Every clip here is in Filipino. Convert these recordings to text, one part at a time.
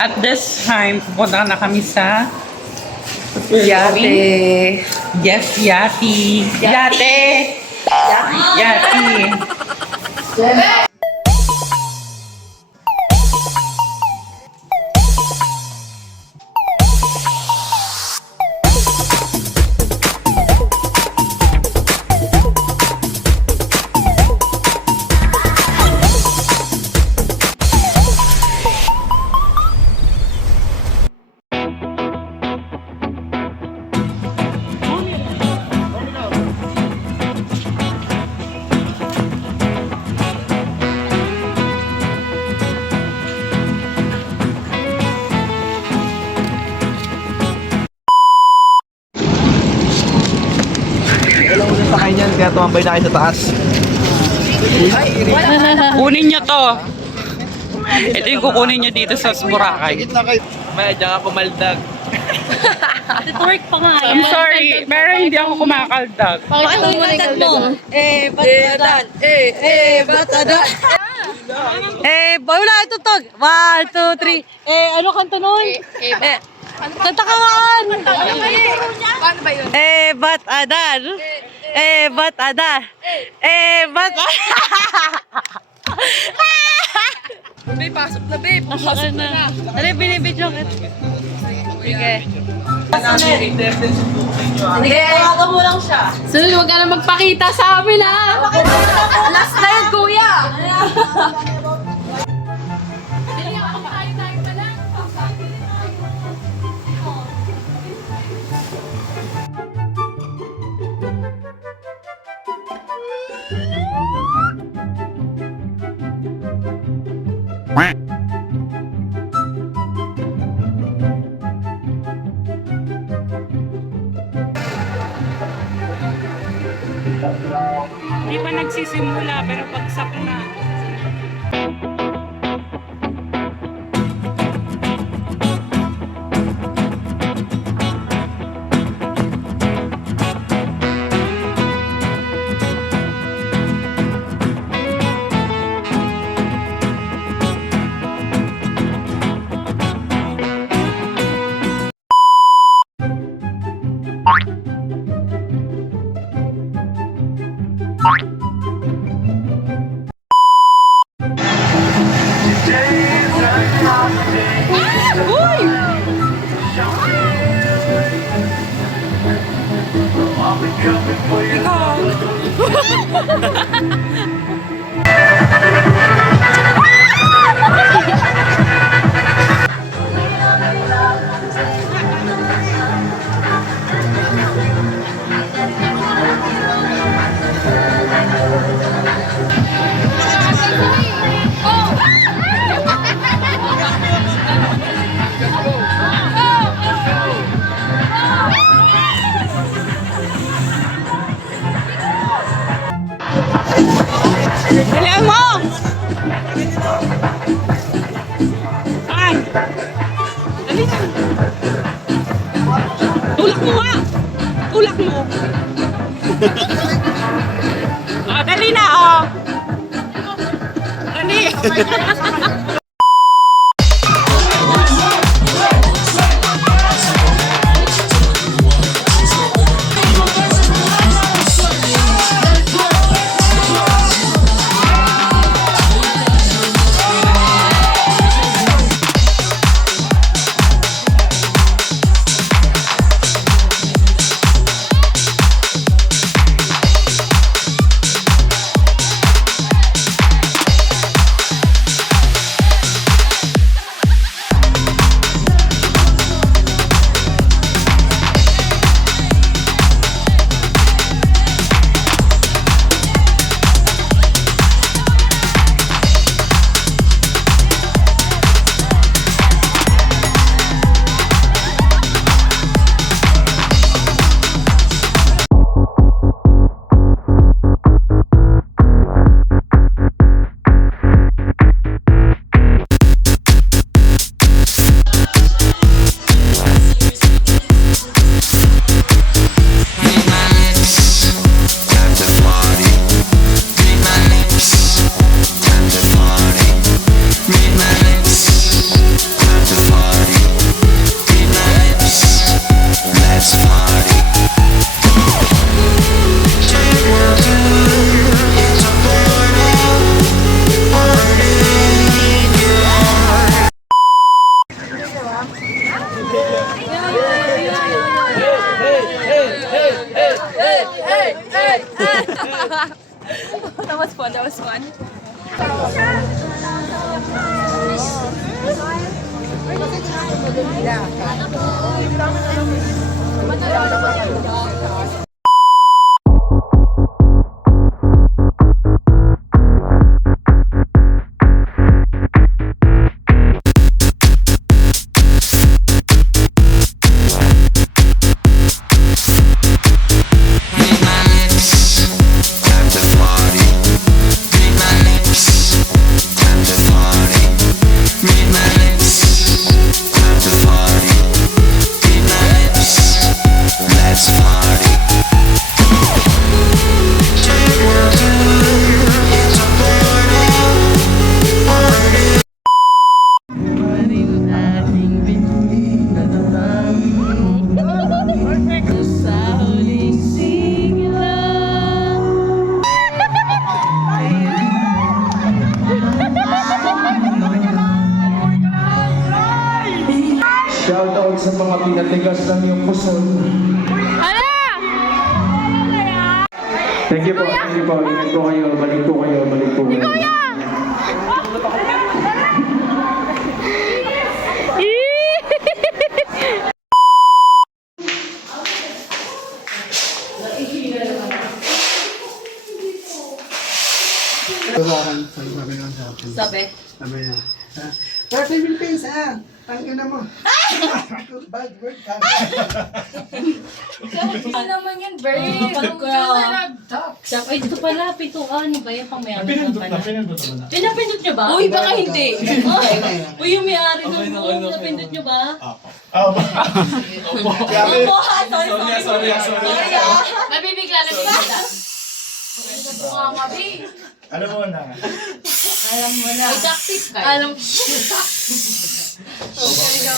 At this time, pupunta na kami sa Yate. Yes, Yati. Yate! Yati. Sa kanyan, kaya tumambay na kayo sa taas. Kunin nyo to. Ito yung kukunin nyo dito sa Boracay. May dyan ka pumaldag. Twerk pa nga I'm sorry, pero hindi ako kumakaldag. Bakit mo kaldag mo? Batadan. Batadan. Wala, tutog. 1, 2, 3. Ano kanta nun? Kanta ka maan. Paano ba yun? Batadan. Batadan. Batadan. Babe, pasok na babe. Pasok na. Ano yung binibidyo kita? Sige. Sige, tawagan mo lang siya. Sunod, huwag ka na magpakita sa amin ha. Last na yun, kuya. Hindi pa nagsisimula, pero bagsak na. Dalihan mo! Ay! Dali na! Tulak mo nga! Tulak mo! Dali na, oh! Dali! Shoutout sa mga pinatigas ng iyong puso. Thank you po, thank you po. Ingat po kayo, balik po kayo, balik po kayo. Sabi. Pero Philippines, tangin na mo. Bad word ka. Ano naman yan, Bert? Ay, dito pala, pintuan. Ba yan pang may-ari ng pala? Pinindot na. Pinapindot nyo ba? Uy, baka hindi. Uy, yung may-ari ng room, napindot nyo ba? Opo. Opo, sorry. Nabibigla na bigla. Bunga nga, babe. Alam mo na. Alam mo na. May tactic ka. Alam. Okay, go.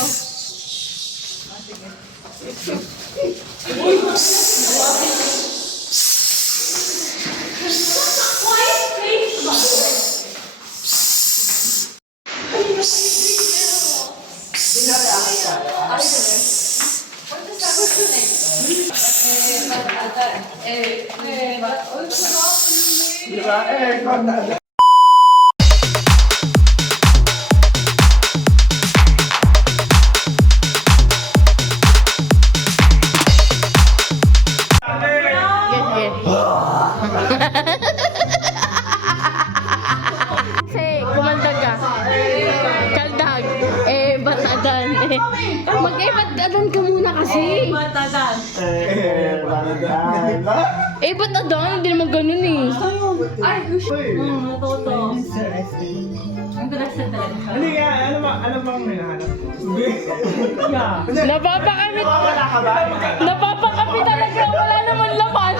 Kasi kumandag ka. Kaldag. Batadan. Mag-batadan ka muna kasi. Matadan. Batadan. Hindi naman ganun eh. Ay, natuto. Ang interested talaga. Ano bang hinahanap mo? Napapakamit. Napapakamit talaga. Wala naman laman.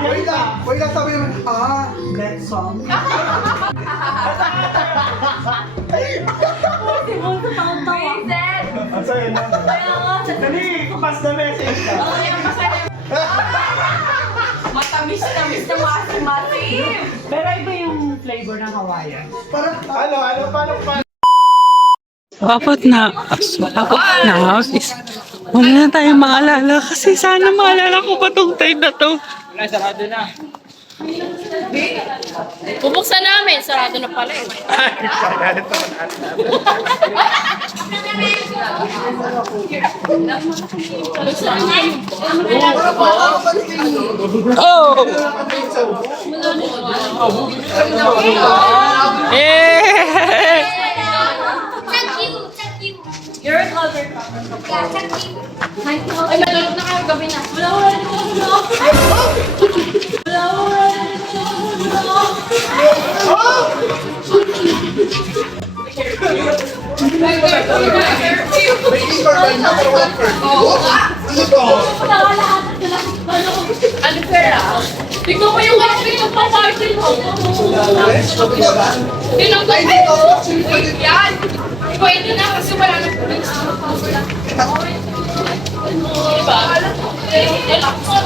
Wait lang, sabi mo, next song. Si Monto taon-tawa. Ang sayo na. Kaya nga, Dali, pass the message ka. Matamis-tamis na masim-masim. pero iba yung flavor ng Hawaiian. Parang, Paano? Apat na house is wala na tayong maalala kasi sana maalala ko pa tong time na to. Bubuksan namin. Sarado na pala eh. Oh! Eh! You're a closer. Ay, malulog na kayo. Gabi na. Ano pera? Tignan mo yung kapit ng paparty mo. Tinanggal mo. Yan. Pwede na kasi wala na police. Diba? Relax mo.